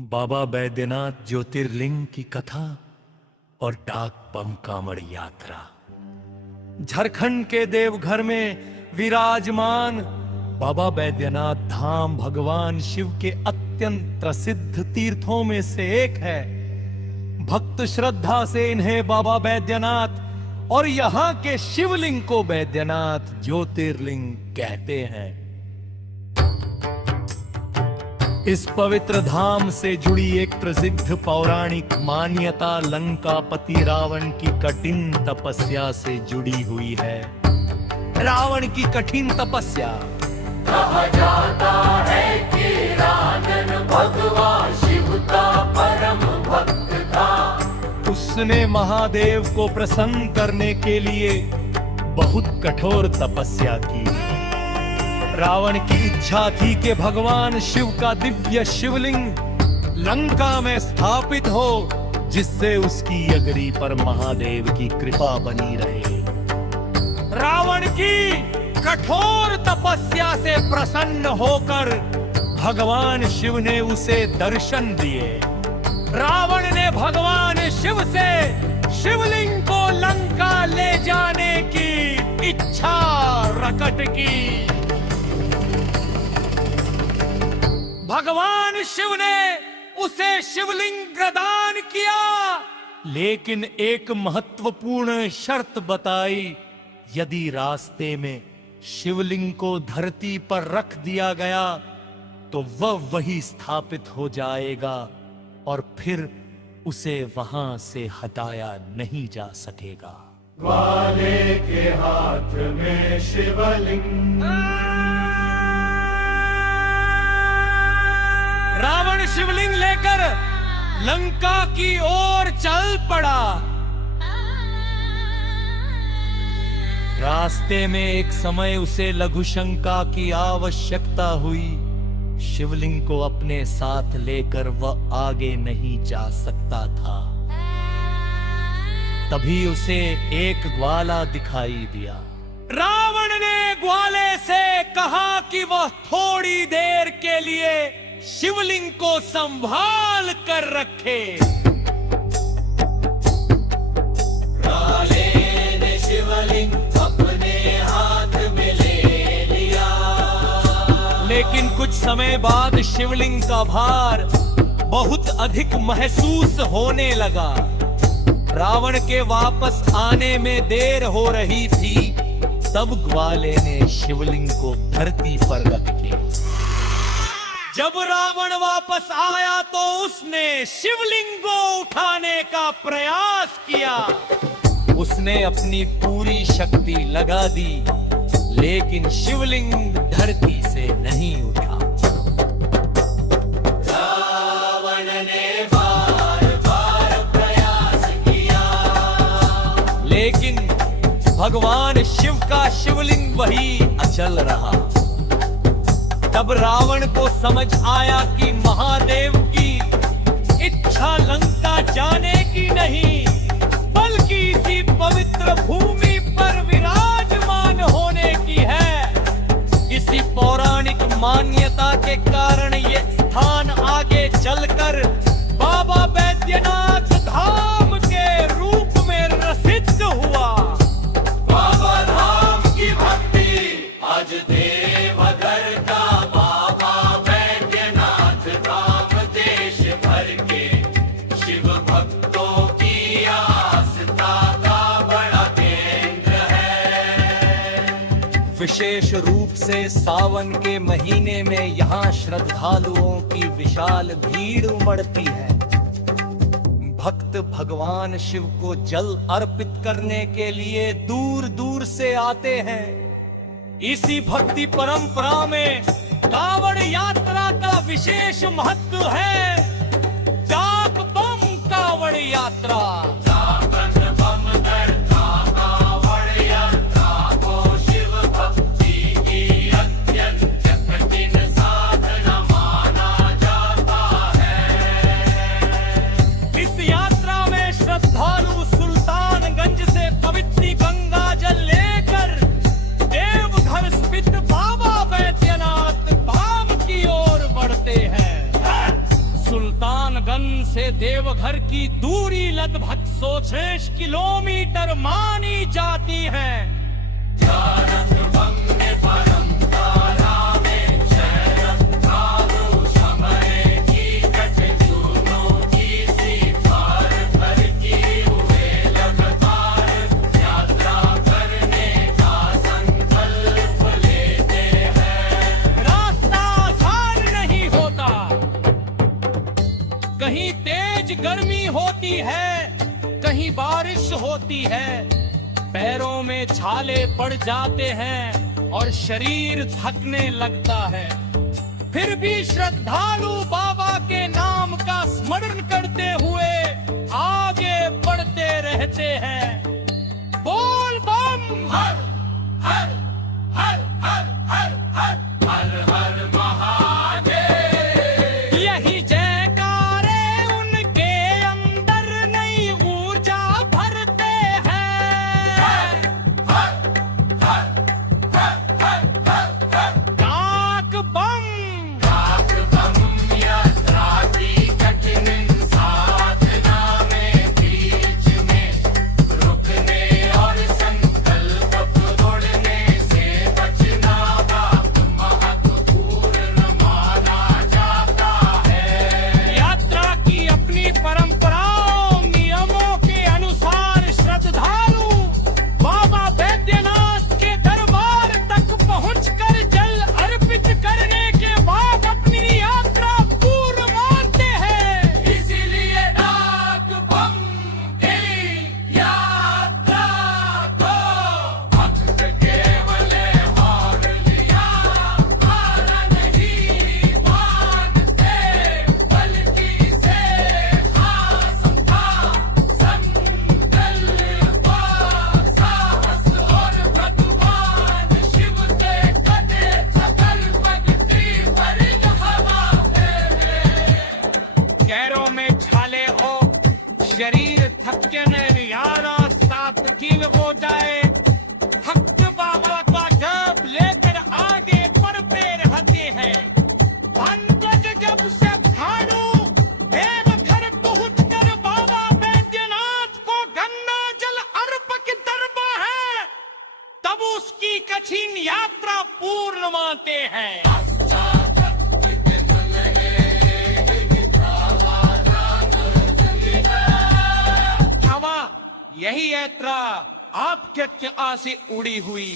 बाबा बैद्यनाथ ज्योतिर्लिंग की कथा और डाक बम कांवड़ यात्रा। झारखंड के देवघर में विराजमान बाबा बैद्यनाथ धाम भगवान शिव के अत्यंत प्रसिद्ध तीर्थों में से एक है। भक्त श्रद्धा से इन्हें बाबा बैद्यनाथ और यहाँ के शिवलिंग को बैद्यनाथ ज्योतिर्लिंग कहते हैं। इस पवित्र धाम से जुड़ी एक प्रसिद्ध पौराणिक मान्यता लंकापति रावण की कठिन तपस्या से जुड़ी हुई है। रावण की कठिन तपस्या। कहा जाता है कि रावण भगवान शिव का परम भक्त था। उसने महादेव को प्रसन्न करने के लिए बहुत कठोर तपस्या की। रावण की इच्छा थी कि भगवान शिव का दिव्य शिवलिंग लंका में स्थापित हो, जिससे उसकी अगरी पर महादेव की कृपा बनी रहे। रावण की कठोर तपस्या से प्रसन्न होकर भगवान शिव ने उसे दर्शन दिए। रावण ने भगवान शिव से शिवलिंग को लंका ले जाने की इच्छा प्रकट की। भगवान शिव ने उसे शिवलिंग प्रदान किया, लेकिन एक महत्वपूर्ण शर्त बताई। यदि रास्ते में शिवलिंग को धरती पर रख दिया गया तो वह वही स्थापित हो जाएगा और फिर उसे वहां से हटाया नहीं जा सकेगा। वाले के हाथ में शिवलिंग। रावण शिवलिंग लेकर लंका की ओर चल पड़ा। रास्ते में एक समय उसे लघुशंका की आवश्यकता हुई। शिवलिंग को अपने साथ लेकर वह आगे नहीं जा सकता था। तभी उसे एक ग्वाला दिखाई दिया। रावण ने ग्वाले से कहा कि वह थोड़ी देर के लिए शिवलिंग को संभाल कर रखे। ग्वाले ने शिवलिंग अपने हाथ में ले लिया। लेकिन कुछ समय बाद शिवलिंग का भार बहुत अधिक महसूस होने लगा। रावण के वापस आने में देर हो रही थी। तब ग्वाले ने शिवलिंग को धरती पर रख दिया। जब रावण वापस आया तो उसने शिवलिंग को उठाने का प्रयास किया। उसने अपनी पूरी शक्ति लगा दी, लेकिन शिवलिंग धरती से नहीं उठा। रावण ने बार बार प्रयास किया, लेकिन भगवान शिव का शिवलिंग वही अचल रहा। तब रावण को समझ आया कि महादेव की इच्छा लंका जाने की नहीं, बल्कि इसी पवित्र भूमि पर विराजमान होने की है। इसी पौराणिक मान्यता के कारण ये स्थान आगे चलकर बाबा बैद्यनाथ धाम के रूप में प्रसिद्ध हुआ। बाबा धाम की भक्ति आज देवघर का बाबा बैद्यनाथ धाम देश भर के शिव भक्तों की आस्था का बड़ा केंद्र है। विशेष रूप से सावन के महीने में यहाँ श्रद्धालुओं की विशाल भीड़ उमड़ती है। भक्त भगवान शिव को जल अर्पित करने के लिए दूर दूर से आते हैं। इसी भक्ति परंपरा में कांवड़ यात्रा का विशेष महत्व है। डाक बम कांवड़ यात्रा। सावन बम करता कांवड़ यात्रा को शिव भक्ति की अत्यंत कठिन साधना माना जाता है। इस यात्रा में श्रद्धालु सुल्तानगंज से पवित्र गंगा जल लेकर देवघर स्थित बाबा बैद्यनाथ धाम की ओर बढ़ते हैं। सुल्तानगंज से देवघर की दूरी लगभग 160 किलोमीटर मानी जाती है। रास्ता आसान नहीं होता, कहीं तेज गर्मी होती है, कहीं बारिश होती है, पैरों में छाले पड़ जाते हैं और शरीर थकने लगता है। फिर भी श्रद्धालु बाबा के नाम का स्मरण करते हुए आगे बढ़ते रहते हैं। बोल बम हर हर हर हर हर हर हर हर महादेव। यही जयकारे उनके अंदर नई ऊर्जा भरते हैं। हर हर हर हर हर हर डाक बम डाक बम यात्रा की कठिन साधना में बीच में रुकने और संकल्प तोड़ने से बचना पाप महत्वपूर्ण माना जाता है। यात्रा की अपनी परंपराओं नियमों के अनुसार श्रद्धालु बाबा बैद्यनाथ के दरबार तक पहुंचकर जल अर्पित करने के बाद अपनी यात्रा पूर्ण मानते हैं। इसीलिए डाक बम की यात्रा को भक्त केवल और लिया मारा नहीं मानते, बल्कि से खास था संकल्प साहस और भगवान शिव के कटे सकल भक्ति पर हवा है। पैरों में छाले हो, शरीर थकन यारा सातकील हो जाए, भक्त बाबा का जप लेकर आगे बढ़ते रहते हैं। पंकज जब श्रद्धालु देवघर पहुंचकर बाबा बैद्यनाथ को गंगा जल अर्पण करता है, तब उसकी कठिन यात्रा पूर्ण मानते हैं। हवा यही यात्रा आपके क्या से उड़ी हुई।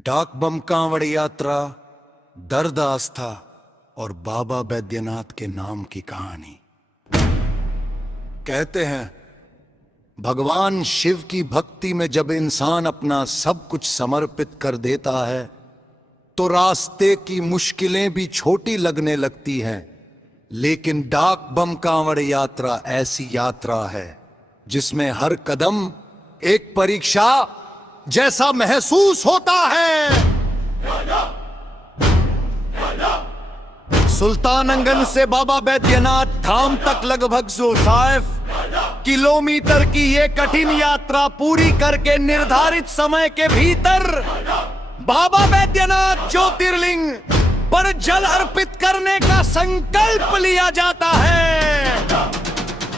डाक बम कांवड़ यात्रा, दर्द आस्था और बाबा बैद्यनाथ के नाम की कहानी। कहते हैं भगवान शिव की भक्ति में जब इंसान अपना सब कुछ समर्पित कर देता है तो रास्ते की मुश्किलें भी छोटी लगने लगती हैं। लेकिन डाक बम कांवड़ यात्रा ऐसी यात्रा है जिसमें हर कदम एक परीक्षा जैसा महसूस होता है। सुल्तानगंज से बाबा बैद्यनाथ धाम तक लगभग 160 किलोमीटर की ये कठिन यात्रा पूरी करके निर्धारित समय के भीतर बाबा बैद्यनाथ ज्योतिर्लिंग पर जल अर्पित करने का संकल्प लिया जाता है।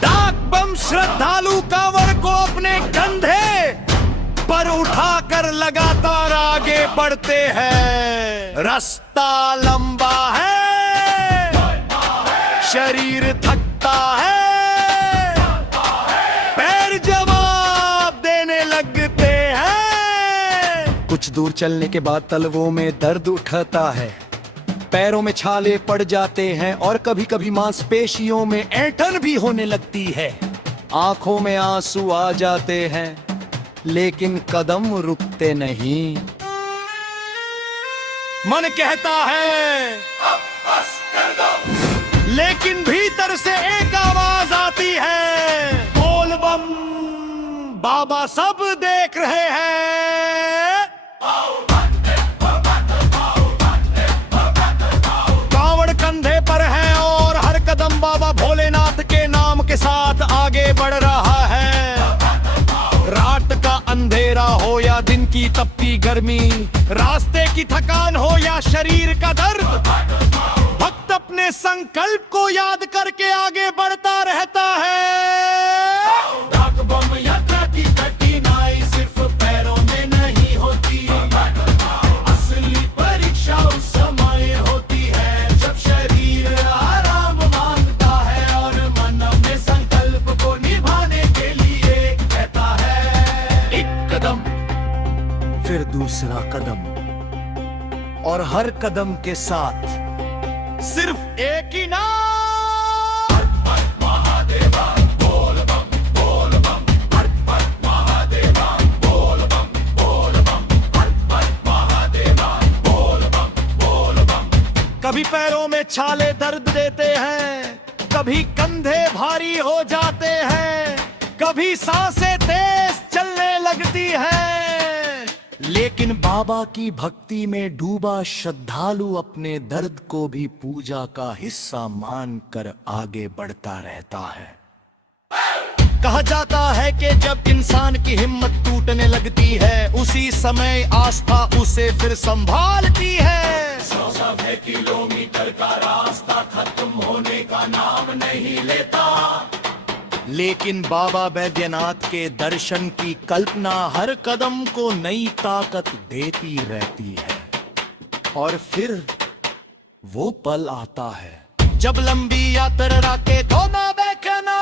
डाक बम श्रद्धालु कांवड़ को अपने कंधे पर उठाकर लगातार आगे बढ़ते हैं। रास्ता लंबा है, शरीर थकता है, पैर जवाब देने लगते हैं। कुछ दूर चलने के बाद तलवों में दर्द उठता है, पैरों में छाले पड़ जाते हैं और कभी कभी मांसपेशियों में ऐंठन भी होने लगती है। आंखों में आंसू आ जाते हैं, लेकिन कदम रुकते नहीं। मन कहता है लेकिन भीतर से एक आवाज आती है, बोल बम, बाबा सब देख रहे हैं। कांवड़ कंधे पर है और हर कदम बाबा भोलेनाथ के नाम के साथ आगे बढ़ रहा है। रात का अंधेरा हो या दिन की तपती गर्मी, रास्ते की थकान हो या शरीर का दर्द, भक्त अपने संकल्प को याद करके आगे बढ़ता रहता है। डाक बम यात्रा की कठिनाई सिर्फ पैरों में नहीं होती, असली परीक्षा उस समय होती है जब शरीर आराम मांगता है और मन अपने संकल्प को निभाने के लिए कहता है। एक कदम, फिर दूसरा कदम, और हर कदम के साथ सिर्फ एक ही नाम, महादेवा बोल बम बोल बम, हर हर महादेवा बोल बम बोल बम, हर हर महादेवा बोल बम बोल बम। कभी पैरों में छाले दर्द देते हैं, कभी कंधे भारी हो जाते हैं, कभी सांसें तेज चलने लगती हैं, लेकिन बाबा की भक्ति में डूबा श्रद्धालु अपने दर्द को भी पूजा का हिस्सा मानकर आगे बढ़ता रहता है। कहा जाता है कि जब इंसान की हिम्मत टूटने लगती है, उसी समय आस्था उसे फिर संभालती है। 100 किलोमीटर का रास्ता खत्म होने का नाम नहीं लेता, लेकिन बाबा बैद्यनाथ के दर्शन की कल्पना हर कदम को नई ताकत देती रहती है। और फिर वो पल आता है जब लंबी यात्रा के धोना देखना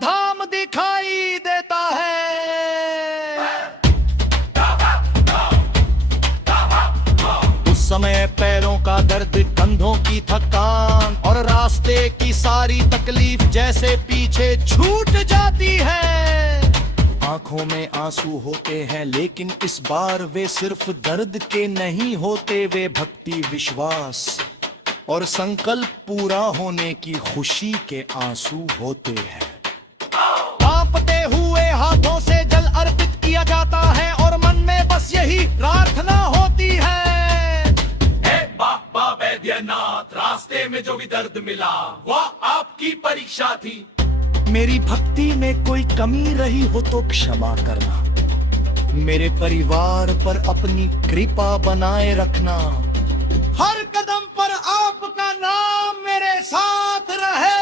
धाम दिखाई देता है। उस समय पैरों का दर्द, कंधों की थकान और रास्ते की सारी तकलीफ जैसे पीछे छूट जाती है। आंखों में आंसू होते हैं, लेकिन इस बार वे सिर्फ दर्द के नहीं होते, वे भक्ति, विश्वास और संकल्प पूरा होने की खुशी के आंसू होते हैं। कांपते हुए हाथों से जल अर्पित किया जाता है और मन में बस यही प्रार्थना होती है। बाबा बैद्यनाथ, रास्ते में जो भी दर्द मिला वह आपकी परीक्षा थी। मेरी भक्ति में कोई कमी रही हो तो क्षमा करना, मेरे परिवार पर अपनी कृपा बनाए रखना, हर कदम पर आपका नाम मेरे साथ रहे।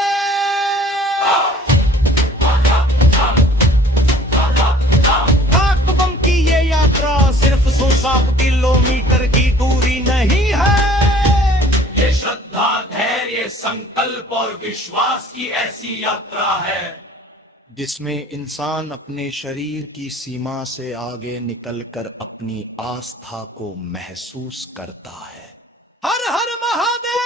डाक बम की ये यात्रा सिर्फ 100 किलोमीटर की दूरी नहीं है, ये श्रद्धा, धैर्य, संकल्प और विश्वास की ऐसी यात्रा है जिसमें इंसान अपने शरीर की सीमा से आगे निकलकर अपनी आस्था को महसूस करता है। हर हर महादेव।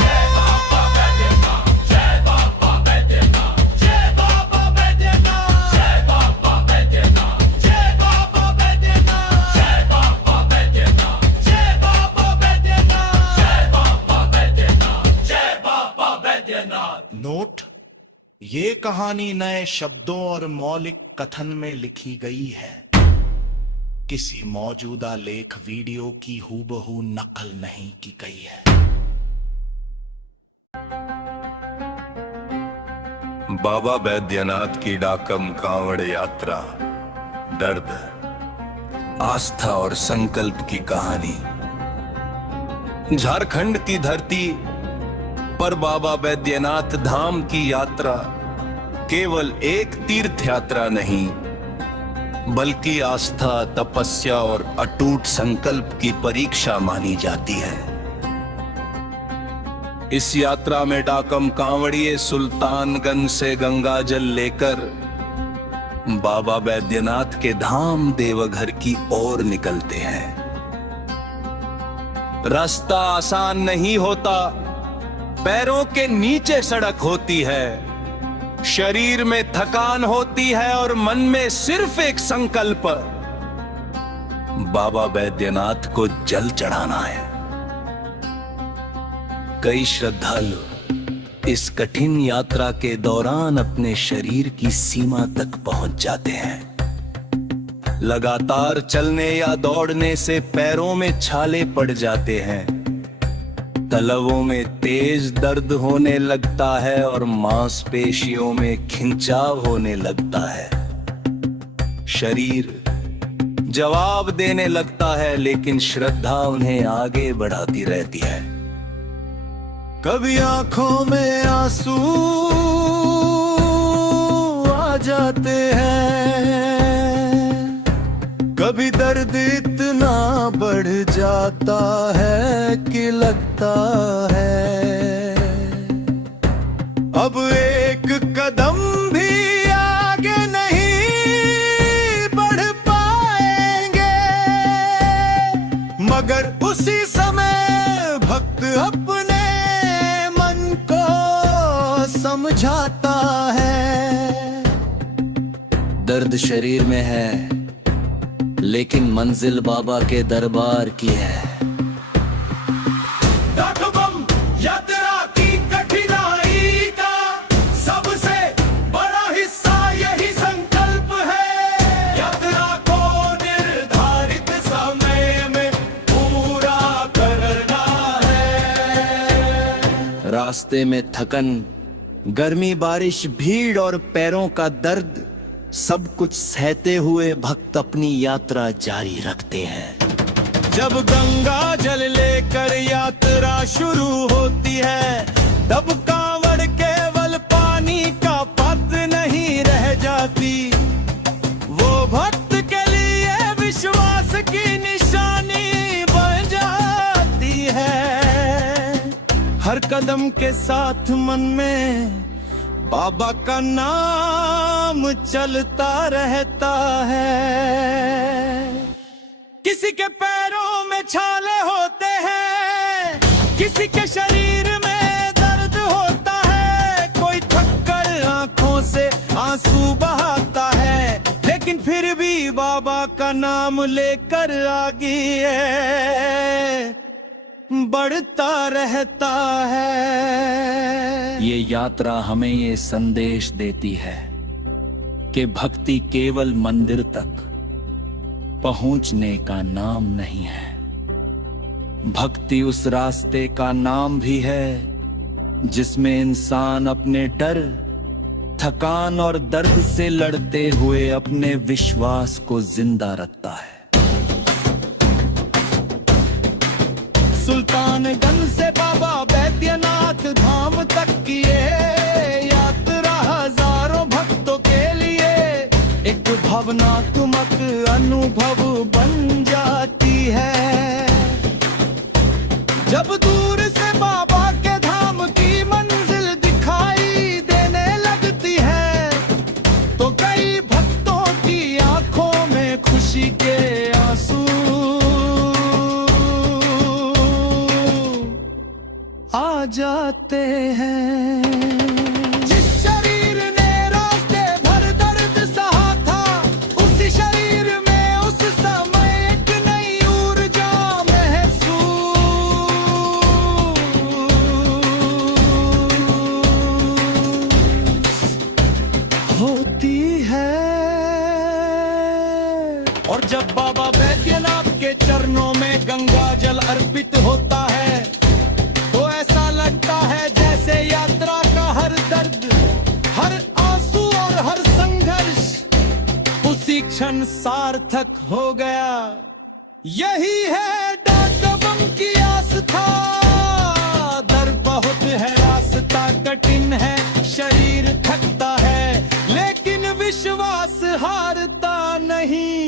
जय बाबा बैद्यनाथ, जय बाबा बैद्यनाथ, जय बाबा बैद्यनाथ, जय बाबा बैद्यनाथ, जय बाबा बैद्यनाथ, जय बाबा बैद्यनाथ, जय बाबा बैद्यनाथ, जय बाबा बैद्यनाथ, जय बाबा बैद्यनाथ। नोट: ये कहानी नए शब्दों और मौलिक कथन में लिखी गई है, किसी मौजूदा लेख वीडियो की हूबहू नकल नहीं की गई है। बाबा बैद्यनाथ की डाकम कांवड़ यात्रा, दर्द, आस्था और संकल्प की कहानी। झारखंड की धरती पर बाबा बैद्यनाथ धाम की यात्रा केवल एक तीर्थ यात्रा नहीं, बल्कि आस्था, तपस्या और अटूट संकल्प की परीक्षा मानी जाती है। इस यात्रा में डाकम कांवड़िए सुल्तानगंज से गंगा जल लेकर बाबा बैद्यनाथ के धाम देवघर की ओर निकलते हैं। रास्ता आसान नहीं होता, पैरों के नीचे सड़क होती है, शरीर में थकान होती है और मन में सिर्फ एक संकल्प, बाबा बैद्यनाथ को जल चढ़ाना है। कई श्रद्धालु इस कठिन यात्रा के दौरान अपने शरीर की सीमा तक पहुंच जाते हैं। लगातार चलने या दौड़ने से पैरों में छाले पड़ जाते हैं, तलवों में तेज दर्द होने लगता है और मांसपेशियों में खिंचाव होने लगता है। शरीर जवाब देने लगता है, लेकिन श्रद्धा उन्हें आगे बढ़ाती रहती है। कभी आंखों में आंसू आ जाते हैं, कभी दर्द इतना बढ़ जाता है कि लगता है अब एक कदम भी आगे नहीं बढ़ पाएंगे। मगर उसी समय भक्त अपने मन को समझाता है। दर्द शरीर में है, लेकिन मंजिल बाबा के दरबार की है। डाकबम यात्रा की कठिनाई का सबसे बड़ा हिस्सा यही संकल्प है। यात्रा को निर्धारित समय में पूरा करना है। रास्ते में थकन, गर्मी, बारिश, भीड़ और पैरों का दर्द, सब कुछ सहते हुए भक्त अपनी यात्रा जारी रखते हैं। जब गंगा जल लेकर यात्रा शुरू होती है, तब कांवड़ केवल पानी का पात्र नहीं रह जाती, वो भक्त के लिए विश्वास की निशानी बन जाती है। हर कदम के साथ मन में बाबा का नाम चलता रहता है। किसी के पैरों में छाले होते हैं, किसी के शरीर में दर्द होता है, कोई थककर आंखों से आंसू बहाता है, लेकिन फिर भी बाबा का नाम लेकर आगे बढ़ता रहता है। ये यात्रा हमें ये संदेश देती है कि भक्ति केवल मंदिर तक पहुंचने का नाम नहीं है, भक्ति उस रास्ते का नाम भी है जिसमें इंसान अपने डर, थकान और दर्द से लड़ते हुए अपने विश्वास को जिंदा रखता है। सुल्तानगंज से बाबा बैद्यनाथ धाम तक की ये यात्रा हजारों भक्तों के लिए एक भावनात्मक अनुभव बन जाती है। जब दूर से बाबा के धाम की मंजिल दिखाई देने लगती है, तो कई भक्तों की आंखों में खुशी के आंसू आ जाते हैं। जिस शरीर ने रास्ते भर दर्द सहा था, उसी शरीर में उस समय एक नई ऊर्जा महसूस होती है। और जब बाबा बैद्यनाथ के चरणों में गंगा जल अर्पित होता है, तो ऐसा लगता है जैसे यात्रा का हर दर्द, हर आंसू और हर संघर्ष उसी क्षण सार्थक हो गया। यही है डाकबम की आस्था। दर बहुत है, रास्ता कठिन है, शरीर थकता है, लेकिन विश्वास हारता नहीं।